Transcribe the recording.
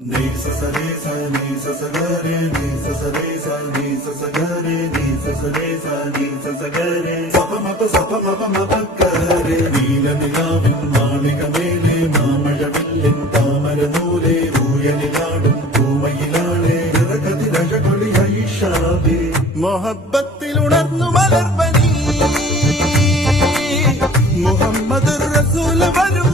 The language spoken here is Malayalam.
Ni sa sa re sa ni sa sa ga re ni sa sa re sa ni sa sa ga re ni sa sa re sa ni sa sa ga re sa pa ma pa ga re നീല നിലാവിൻ മാളികമേലെ മാമഴവില്ലിൻ താമരനൂലെ ഊയലിലാടും പൂമയിലാളെ ഇറകതിരഴകൊളി ഐഷാബി മൊഹബത്തിൽ ഉണർന്നു മലർവനി മുഹമ്മദ് റസൂൽ വരും